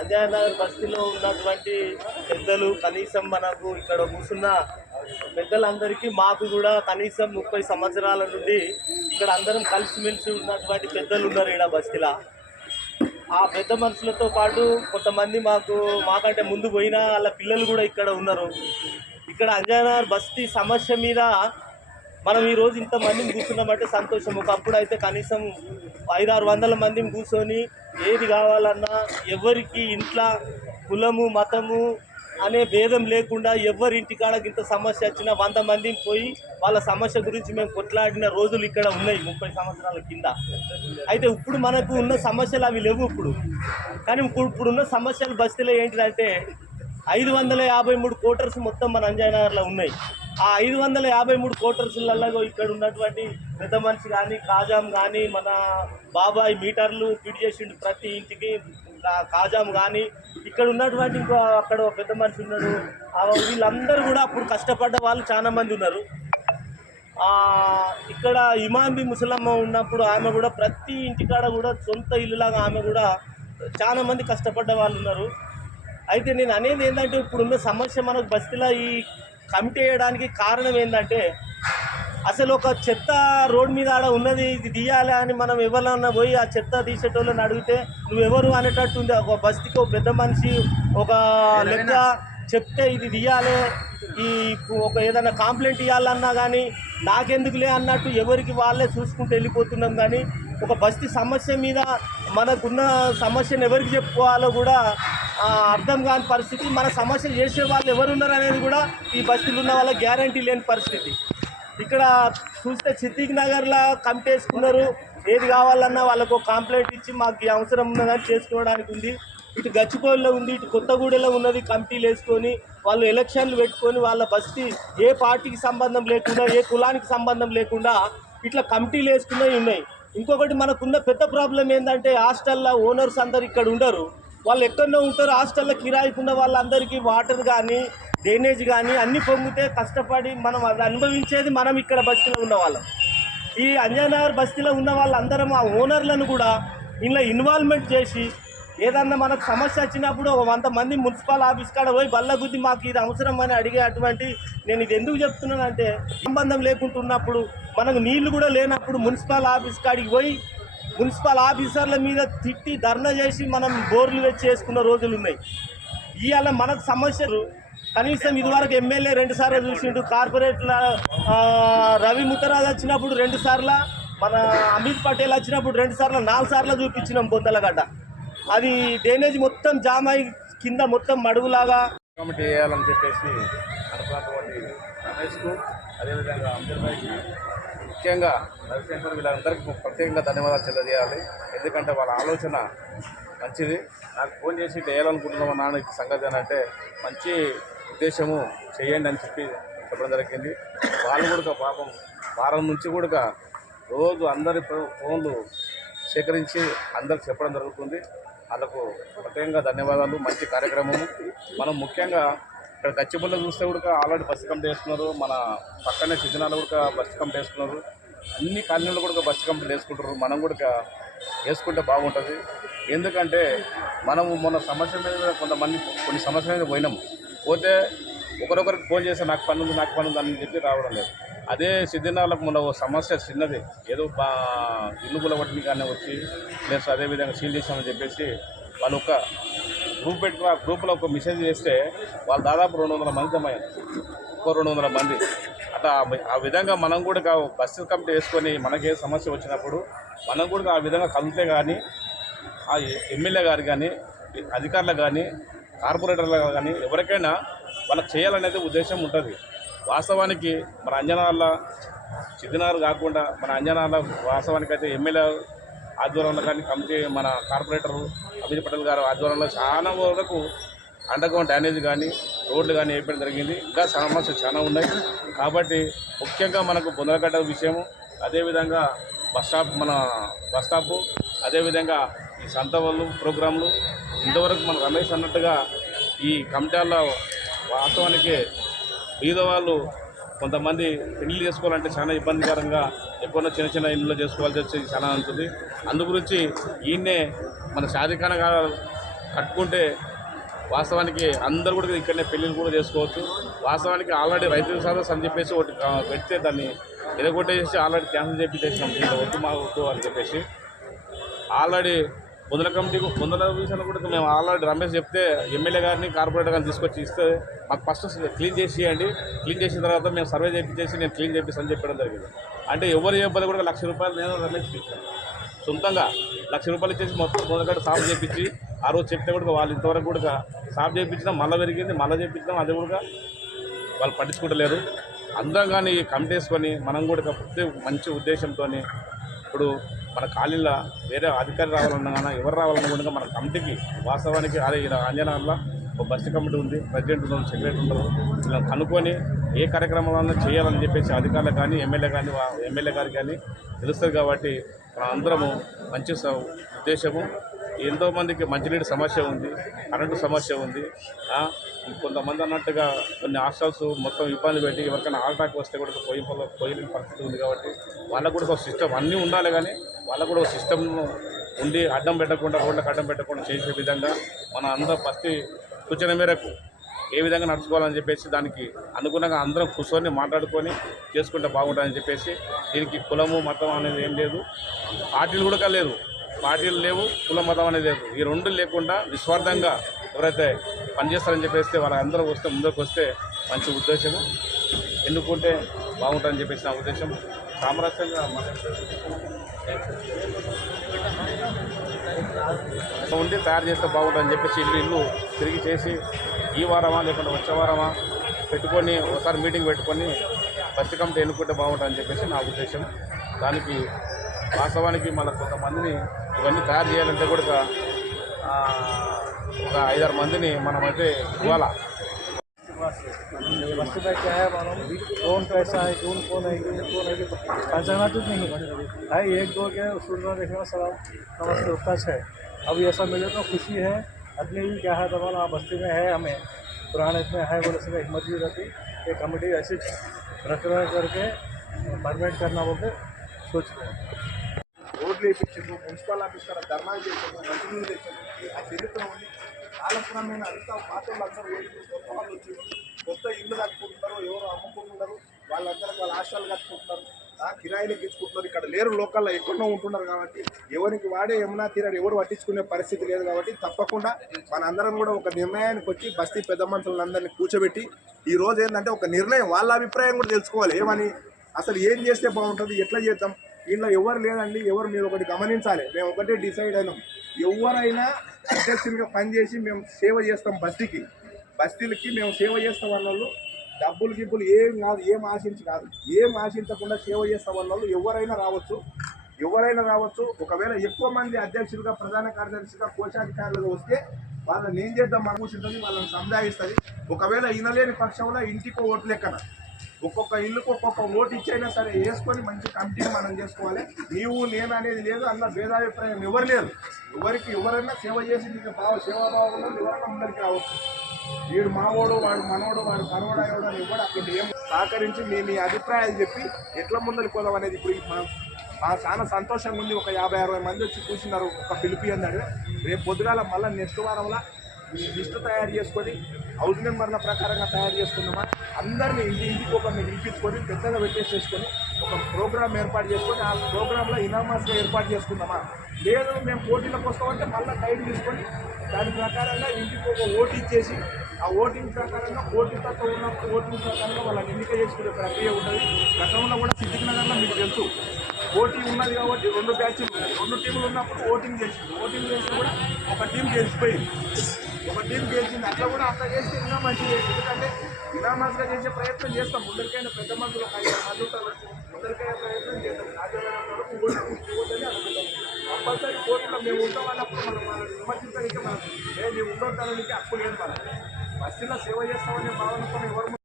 అంజానగర్ బస్తీలో ఉన్నటువంటి పెద్దలు కనీసం మనకు ఇక్కడ కూర్చున్న పెద్దలందరికీ మాకు కూడా కనీసం 30 సంవత్సరాల నుండి ఇక్కడ అందరం కలిసిమెలిసి ఉన్నటువంటి పెద్దలు ఉన్నారు ఇక్కడ బస్తీలో. ఆ పెద్ద మనుషులతో పాటు కొంతమంది మాకంటే ముందు పోయిన వాళ్ళ పిల్లలు కూడా ఇక్కడ ఉన్నారు. ఇక్కడ అంజానగర్ బస్తీ సమస్య మీద మనం ఈరోజు ఇంతమందిని కూర్చున్నామంటే సంతోషం. ఒకప్పుడు అయితే కనీసం 500-600 మందిని కూర్చొని ఏది కావాలన్నా ఎవరికి ఇంట్లో కులము మతము అనే భేదం లేకుండా ఎవరి ఇంటికాడకి ఇంత సమస్య వచ్చినా 100 మందిని పోయి వాళ్ళ సమస్య గురించి మేము కొట్లాడిన రోజులు ఇక్కడ ఉన్నాయి 30 సంవత్సరాల కింద. అయితే ఇప్పుడు మనకు ఉన్న సమస్యలు అవి లేవు ఇప్పుడు. కానీ ఇప్పుడున్న సమస్యలు బస్తీలో ఏంటిదంటే 553 క్వార్టర్స్ మొత్తం మన అంజానగర్లో ఉన్నాయి. ఆ 553 క్వార్టర్స్లలో ఇక్కడ ఉన్నటువంటి పెద్ద మనిషి కానీ కాజాం కానీ మన బాబాయ్ మీటర్లు ఫిట్ చేసిండు ప్రతి ఇంటికి కాజాం కానీ ఇక్కడ ఉన్నటువంటి ఇంకో అక్కడ పెద్ద మనిషి ఉన్నాడు. వీళ్ళందరూ కూడా అప్పుడు కష్టపడ్డ వాళ్ళు చాలా మంది ఉన్నారు. ఇక్కడ ఇమాంబి ముసలమ్మ ఉన్నప్పుడు ఆమె కూడా ప్రతి ఇంటికాడ కూడా సొంత ఇల్లులాగా ఆమె కూడా చాలా మంది కష్టపడ్డ వాళ్ళు ఉన్నారు. అయితే నేను అనేది ఏంటంటే ఇప్పుడున్న సమస్య మనకు బస్తీలో ఈ కమిటీ వేయడానికి కారణం ఏంటంటే అసలు ఒక చెత్త రోడ్ మీద ఆడ ఉన్నది ఇది తీయాలి అని మనం ఎవరన్నా పోయి ఆ చెత్త తీసేటోళ్ళని అడిగితే నువ్వెవరు అనేటట్టు ఉంది. ఒక బస్తీకి ఒక పెద్ద మనిషి ఒక లెక్క చెప్తే ఇది తీయాలి ఈ ఒక ఏదైనా కంప్లైంట్ ఇవ్వాలన్నా కానీ నాకెందుకులే అన్నట్టు ఎవరికి వాళ్ళే చూసుకుంటూ వెళ్ళిపోతున్నాం. కానీ ఒక బస్తీ సమస్య మీద మనకున్న సమస్యను ఎవరికి చెప్పుకోవాలో కూడా అర్థం కాని పరిస్థితి. మన సమస్య చేసే వాళ్ళు ఎవరున్నారు అనేది కూడా ఈ బస్తీలో ఉన్న వాళ్ళ గ్యారంటీ లేని పరిస్థితి. ఇక్కడ చూస్తే సిద్దిక్ నగర్లో కమిటీ వేసుకున్నారు. ఏది కావాలన్నా వాళ్ళకు కంప్లైంట్ ఇచ్చి మాకు ఈ అవసరం ఉన్నదని చేసుకోవడానికి ఉంది. ఇటు గచ్చిపోయిలో ఉంది, ఇటు కొత్తగూడెలో ఉన్నది. కమిటీలు వేసుకొని వాళ్ళు ఎలక్షన్లు పెట్టుకొని వాళ్ళ బస్తీ ఏ పార్టీకి సంబంధం లేకుండా ఏ కులానికి సంబంధం లేకుండా ఇట్లా కమిటీలు వేసుకున్నవి ఉన్నాయి. ఇంకొకటి మనకున్న పెద్ద ప్రాబ్లం ఏంటంటే హాస్టల్లో ఓనర్స్ అందరు ఇక్కడ ఉండరు. వాళ్ళు ఎక్కడో ఉంటారు. హాస్టల్లో కిరాయికున్న వాళ్ళందరికీ వాటర్ కానీ డ్రైనేజ్ కానీ అన్నీ పొంగితే కష్టపడి మనం అది అనుభవించేది మనం ఇక్కడ బస్తీలో ఉన్న వాళ్ళం. ఈ అంజానగర్ బస్తీలో ఉన్న వాళ్ళందరం ఆ ఓనర్లను కూడా ఇలా ఇన్వాల్వ్మెంట్ చేసి ఏదన్నా మనకు సమస్య వచ్చినప్పుడు 100 మంది మున్సిపల్ ఆఫీస్ కాడ పోయి బల్లగుద్ది మాకు ఇది అవసరం అని అడిగే అటువంటి నేను ఇది ఎందుకు చెప్తున్నానంటే సంబంధం లేకుంటున్నప్పుడు మనకు నీళ్లు కూడా లేనప్పుడు మున్సిపల్ ఆఫీస్ కాడికి పోయి మున్సిపల్ ఆఫీసర్ల మీద తిట్టి ధర్నా చేసి మనం బోర్లు వచ్చి వేసుకున్న రోజులు ఉన్నాయి. ఇవాళ మనకు సమస్యలు కనీసం ఇదివరకు ఎమ్మెల్యే 2 సార్లు చూసిండు. కార్పొరేట్ల రవి ముత్తరాజ్ వచ్చినప్పుడు 2 సార్లు, మన అమిత్ పటేల్ వచ్చినప్పుడు 2 సార్లు 4 సార్లు చూపించినాం బొందలగడ్డ. అది డ్రైనేజ్ మొత్తం జామ్ అయి కింద మొత్తం మడుగులాగా కమిటీ వేయాలని చెప్పేసి అనుకున్నటువంటి రమేష్కు అదేవిధంగా అంబేద్కర్కి ముఖ్యంగా రవిశంకర్ వీళ్ళందరికీ ప్రత్యేకంగా ధన్యవాదాలు తెలియజేయాలి. ఎందుకంటే వాళ్ళ ఆలోచన మంచిది. నాకు ఫోన్ చేసి వేయాలనుకుంటున్నాము నాన్న ఈ సంగతి అని అంటే మంచి ఉద్దేశము చేయండి అని చెప్పడం జరిగింది. వాళ్ళు కూడా పాపం వారం నుంచి కూడా రోజు అందరి ఫోన్లు సేకరించి అందరికి చెప్పడం జరుగుతుంది. వాళ్ళకు ప్రత్యేకంగా ధన్యవాదాలు. మంచి కార్యక్రమము. మనం ముఖ్యంగా ఇక్కడ గచ్చిబుల్లో చూస్తే కూడా ఆల్రెడీ బస్సు కంపెనీ వేసుకున్నారు. మన పక్కనే సిద్ధనాలు కూడా బస్సు కంపెనీ వేసుకున్నారు. అన్ని కాలనీలు కూడా బస్సు కంపెనీ వేసుకుంటారు. మనం కూడా వేసుకుంటే బాగుంటుంది. ఎందుకంటే మనము మొన్న సమస్య మీద కొన్ని సమస్యల మీద పోయినాము. పోతే ఒకరొకరికి ఫోన్ చేస్తే నాకు పని ఉంది అని చెప్పి రావడం లేదు. అదే సిద్ధినాలకు మొన్న సమస్య చిన్నది ఏదో ఇల్లు గులబట్టిని కానీ వచ్చి ప్లస్ అదేవిధంగా సీల్ చేసామని చెప్పేసి వాళ్ళు ఒక గ్రూప్ పెట్టుకుని ఆ గ్రూప్లో ఒక మెసేజ్ చేస్తే వాళ్ళు దాదాపు 200 మంది జమయ్యారు. 200 మంది అట్లా ఆ విధంగా మనం కూడా బస్సు కమిటీ వేసుకొని మనకే సమస్య వచ్చినప్పుడు మనం కూడా ఆ విధంగా కలిస్తే కానీ ఆ ఎమ్మెల్యే గారు కానీ అధికారులు కానీ కార్పొరేటర్లు కానీ ఎవరికైనా వాళ్ళకి చేయాలనేది ఉద్దేశం ఉంటుంది. వాస్తవానికి మన అంజనాల సిద్ధినగర్ కాకుండా మన అంజనాల వాస్తవానికి అయితే ఎమ్మెల్యే ఆధ్వర్యంలో కానీ కమిటీ మన కార్పొరేటరు అమిత్ పటేల్ గారు ఆధ్వర్యంలో చాలా వరకు అండర్గ్రౌండ్ డ్రైనేజ్ కానీ రోడ్లు కానీ వేయడం జరిగింది. ఇంకా సమస్యలు చాలా ఉన్నాయి. కాబట్టి ముఖ్యంగా మనకు బొందలగడ్డ విషయము, అదేవిధంగా మన బస్ స్టాపు, అదేవిధంగా ఈ సంత వాళ్ళు ప్రోగ్రాంలు ఇంతవరకు మన రమేష్ అన్నట్టుగా ఈ కమిటీల్లో వాస్తవానికి బీదవాళ్ళు కొంతమంది పెళ్లి చేసుకోవాలంటే చాలా ఇబ్బందికరంగా ఎక్కువ చిన్న ఇళ్ళలో చేసుకోవాల్సి వచ్చేది చాలా ఉంటుంది. అందు గురించి ఈయన్నే మన షాదీఖానా కట్టుకుంటే వాస్తవానికి అందరూ కూడా ఇక్కడనే పెళ్ళిళ్ళు కూడా చేసుకోవచ్చు. వాస్తవానికి ఆల్రెడీ రైతు సదస్సు అని చెప్పేసి ఒకటి పెడితే దాన్ని ఎదగొట్టేసి ఆల్రెడీ క్యాన్సిల్ చేయించేసినాం. దీంట్లో వద్దు మా వద్దు అని చెప్పేసి ఆల్రెడీ బొందల కమిటీకి బొందల విషయంలో కూడా మేము ఆల్రెడీ రమేష్ చెప్తే ఎమ్మెల్యే గారిని కార్పొరేటర్ గారిని తీసుకొచ్చి ఇస్తే మాకు ఫస్ట్ క్లీన్ చేసి ఇవ్వండి, క్లీన్ చేసిన తర్వాత మేము సర్వే చేయించేసి నేను క్లీన్ చేపిస్తాను చెప్పడం జరిగింది. అంటే ఎవరు ఇబ్బంది కూడా ₹1,00,000 నేను రమేష్ ఇస్తాను సొంతంగా ₹1,00,000 ఇచ్చేసి మొత్తం బొందగడ్డ సాఫ్ చేయించి ఆ రోజు చెప్తే కూడా వాళ్ళు ఇంతవరకు కూడా సాఫ్ చేయించినా మళ్ళీ పెరిగింది, మళ్ళీ చేయించినాం, అది కూడా వాళ్ళు పట్టించుకుంటలేరు. అందరం కానీ కమిటీ వేసుకొని మనం కూడా మంచి ఉద్దేశంతో ఇప్పుడు మన ఖాళీలో వేరే అధికారి రావాలన్నా కానీ ఎవరు రావాలన్నా కూడా మన కమిటీకి వాస్తవానికి అదే అంజనాల్లో ఒక బస్సు కమిటీ ఉంది, ప్రెసిడెంట్ ఉన్నారు, సెక్రటరీ ఉన్నారు, వీళ్ళని కనుక్కొని ఏ కార్యక్రమాలన్నా చేయాలని చెప్పేసి అధికారులకు కానీ ఎమ్మెల్యే గారికి కానీ తెలుస్తుంది. కాబట్టి మన అందరము మంచి ఉద్దేశము. ఎంతోమందికి మంచినీటి సమస్య ఉంది, కరెంటు సమస్య ఉంది. కొంతమంది అన్నట్టుగా కొన్ని హాస్టల్స్ మొత్తం ఇబ్బంది పెట్టి ఎవరికైనా హార్ట్ అటాక్ వస్తే కూడా పోయలేని పరిస్థితి ఉంది. కాబట్టి వాళ్ళకు కూడా ఒక సిస్టమ్ అన్నీ ఉండాలి, కానీ వాళ్ళకు కూడా ఒక సిస్టమ్ ఉండి అడ్డం పెట్టకుండా రోడ్లకు అడ్డం పెట్టకుండా చేసే విధంగా మన అందరం ఫస్ట్ సూచన మేరకు ఏ విధంగా నడుచుకోవాలని చెప్పేసి దానికి అనుగుణంగా అందరం కూర్చొని మాట్లాడుకొని చేసుకుంటే బాగుంటుందని చెప్పేసి దీనికి కులము మతం అనేది ఏం లేదు, పార్టీలు కూడా లేదు, పార్టీలు లేవు, కుల మతం అనేది లేదు. ఈ రెండు లేకుండా నిస్వార్థంగా ఎవరైతే పనిచేస్తారని చెప్పేస్తే వాళ్ళందరూ వస్తే ముందుకు వస్తే మంచి ఉద్దేశము, ఎన్నుకుంటే బాగుంటుందని చెప్పేసి నా ఉద్దేశం. సామరస్యంగా ఉండి తయారు చేస్తే బాగుంటుందని చెప్పేసి ఇల్లు తిరిగి చేసి ఈ వారమా లేకుంటే వచ్చే వారమా పెట్టుకొని ఒకసారి మీటింగ్ పెట్టుకొని బస్సు కమిటీ ఎన్నుకుంటే బాగుంటుందని చెప్పేసి నా ఉద్దేశం. దానికి వాస్తవానికి మన కొంతమందిని ఇవన్నీ తయారు చేయాలంటే కూడా ఒక 5-6 మందిని మనమైతే ఇవ్వాలా. बस्ती में क्या है मालूम, कौन कैसा है, कौन है, पहचाना तो नहीं है। 1-2 के सूर्य देखने में सलाम नमस्ते उत्ता है। अब ऐसा मिले तो खुशी है। अगले भी क्या है दबाल बस्ती में है, हमें पुराने में है बोले से हिम्मत भी रहती। एक कमेटी ऐसी रखना करके परमानेंट करना बोल के सोच रहे हैं। రోడ్లు వేయించాము, మున్సిపల్ ఆఫీస్ కాడ ధర్నాలు చేసాము, మంచినీళ్ళు తెచ్చాము. ఆ చరిత్ర ఉంది. కాలక్రమేణ అంతా పాత వాళ్ళందరూ కొత్త వాళ్ళు వచ్చి కొత్త ఇల్లు కట్టుకుంటున్నారు, ఎవరు అమ్ముకుంటున్నారు, వాళ్ళందరూ వాళ్ళ ఆశలు కట్టుకుంటున్నారు, కిరాయిలు ఇచ్చుకుంటున్నారు. ఇక్కడ లేరు, లోకల్లో ఎక్కడో ఉంటున్నారు. కాబట్టి ఎవరికి వాడే యమునా తీరాడు ఎవరు పట్టించుకునే పరిస్థితి లేదు. కాబట్టి తప్పకుండా మనందరం కూడా ఒక నిర్ణయానికి వచ్చి బస్తీ పెద్ద మనుషులందరినీ కూర్చోబెట్టి ఈ రోజు ఏంటంటే ఒక నిర్ణయం, వాళ్ళ అభిప్రాయం కూడా తెలుసుకోవాలి. ఏమని అసలు ఏం చేస్తే బాగుంటుంది, ఎట్లా చేద్దాం. దీంట్లో ఎవరు లేదండి, ఎవరు మీరు ఒకటి గమనించాలి. మేము ఒకటే డిసైడ్ అయినాం, ఎవరైనా అధ్యక్షునిగా పనిచేసి మేము సేవ చేస్తాం బస్తీలకి మేము సేవ చేస్తాం వాళ్ళు డబ్బులు ఏం కాదు, ఏం ఆశించకుండా సేవ చేస్తాం వాళ్ళు ఎవరైనా రావచ్చు. ఒకవేళ ఎక్కువ మంది అధ్యక్షులుగా, ప్రధాన కార్యదర్శిగా, కోశాధికారులుగా వస్తే వాళ్ళని ఏం చేద్దాం కూర్చుంటుంది, వాళ్ళని సంజాయిస్తుంది. ఒకవేళ వినలేని పక్షంలో ఇంటికో ఓటు లెక్కన ఒక్కొక్క ఇల్లుకు ఒక్కొక్క ఓటు ఇచ్చైనా సరే వేసుకొని మంచి కమిటీని మనం చేసుకోవాలి. నీవు నేను అనేది లేదు, అందులో భేదాభిప్రాయం ఎవరు లేదు. ఎవరైనా సేవ చేసి మీకు సేవాభావం ఎవరైనా ముందరికి రావచ్చు. వీడు మావోడు, వాడు మనోడు, వాడు కనవడాయోడు అని ఎవడు అక్కడ ఏం సహకరించి మీ అభిప్రాయాలు చెప్పి ఎట్లా ముందరికి పోదాం అనేది ఇప్పుడు మాకు చాలా సంతోషంగా ఉంది. ఒక 50-60 మంది వచ్చి కూర్చున్నారు, ఒక పిలిపి అన్నాడు. రేపు పొద్దుగాల మళ్ళీ నెక్స్ట్ వారంలో లిస్టు తయారు చేసుకొని హౌస్ మెంబర్ల ప్రకారంగా తయారు చేసుకున్నామా, అందరినీ ఇంటికి ఒకరిని పిలిపించుకొని పెద్దగా పెట్టేసేసుకొని ఒక ప్రోగ్రామ్ ఏర్పాటు చేసుకొని ఆ ప్రోగ్రాంలో ఇనామస్గా ఏర్పాటు చేసుకుందామా. లేదు మేము పోటీలకు వస్తామంటే మళ్ళీ గైడ్ తీసుకొని దాని ప్రకారంగా ఇంటికి ఒక ఓటు ఇచ్చేసి ఆ ఓటింగ్ ప్రకారంగా పోటీతో ఉన్నప్పుడు ఓటింగ్ ప్రకారంగా వాళ్ళని ఎన్నిక చేసుకునే ప్రక్రియ ఉంటుంది. గతంలో కూడా సిద్దినగర్లో మీకు తెలుసు పోటీ ఉన్నది కాబట్టి 2 బ్యాచ్లు ఉన్నాయి. 2 టీములు ఉన్నప్పుడు ఓటింగ్ చేసి కూడా ఒక టీం గెలిచిపోయింది, ఒక టీం గెలిచింది. అట్లా చేస్తే ఇంకా మంచిది. ఎందుకంటే ఇనామస్గా చేసే ప్రయత్నం చేస్తాం. ముందరికైనా పెద్ద మందులు ఒక 5 మంది ఉంటారు, ముందరికైనా ప్రయత్నం చేస్తాం. సాధ్యమైనంత వరకు ఓటుని అనుకుంటాం. కంపల్సరీ కోర్టులో మేము ఉంటాం అన్నప్పుడు మనం విమర్శించడానికి మనం మేము ఉండొద్దానికి హక్కు లేదు. మనం బస్సులో సేవ చేస్తామనే భావనతో ఎవరు